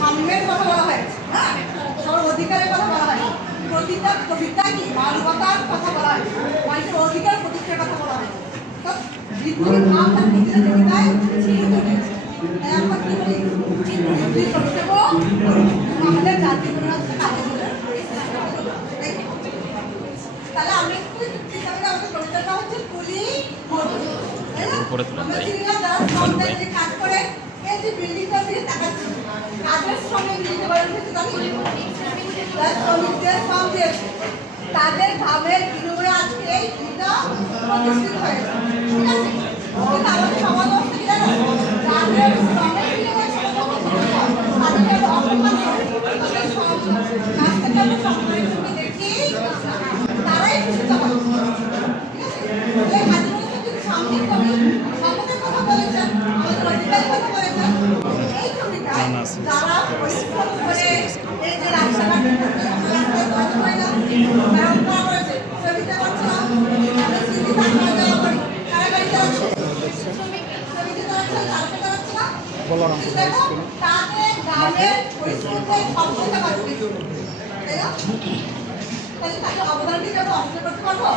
সাম্যের কথা বলা হয়েছে, হ্যাঁ, সবার অধিকারের কথা বলা হয়, প্রতিটা কবিতা কি মানবতার কথা বলা হয়, মানুষের অধিকার প্রতিষ্ঠার কথা বলা হয়। তো বিদ্রোহীর নাম তার প্রতিটা কবিতায় স্বীকৃত হয়েছে। তাই আমরা কি বলি, বিদ্রোহী করতেব আমাদের জাতীয় গণতন্ত্র কাজে দিলে। তাহলে আমি একটু চিন্তা করি, আমাদের কবিতাটা হচ্ছে কুলি মধু, তাই না? আমরা চিনিনা যারা শ্রমদায় যে কাজ করে, এই যে বিল্ডিংটা দিয়ে তাকাচ্ছি, কাজের শ্রমিক দিতে পারেন কিন্তু জানি যারা শ্রমিকদের শ্রম দিয়েছে, তাদের ঘামের বিনিময়ে আজকে এই দিনটা প্রতিষ্ঠিত হয়েছে, ঠিক আছে? কিন্তু আমাদের সমাজ অবস্থা কি জানো, যাদের শ্রমের বিনিময়ে তাদেরকে অসম্মান করে, তাদের কাছ থেকে আমরা সম্মানের চোখে দেখি, তারাই খুশিতে হয়, ঠিক আছে? এই কাজের মধ্যে যদি সামনে কবি সম্পদের কথা বলেছেন, আমাদের অধিকারের কথা বলেছেন, এই কবিতায় যারা পরিশ্রম করে এই যে রাস্তাঘাট তাদের গ্রামের পরিশ্রমের সফলতা বাড়বে, তাই না? তাহলে তাকে অবদান দিয়ে যাবো, অস্বীকার করতে পারবো?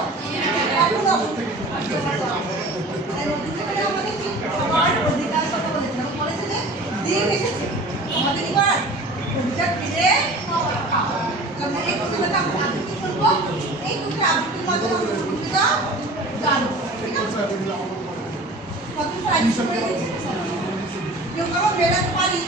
কখনো আমাদের কি সবার অধিকার কথা বলেছে, বলেছে যে দিন এসেছে আমাদের এবার অধিকার ফিরে পাওয়া। এই কবিতাটা আমরা আবৃত্তি করবো, এই কবিতার আবৃত্তির মাধ্যমে আমরা কবিতা জানবো, ঠিক আছে? কতটা আবিষ্কার করে দিচ্ছি, কেউ কারো বেড়াতে পারি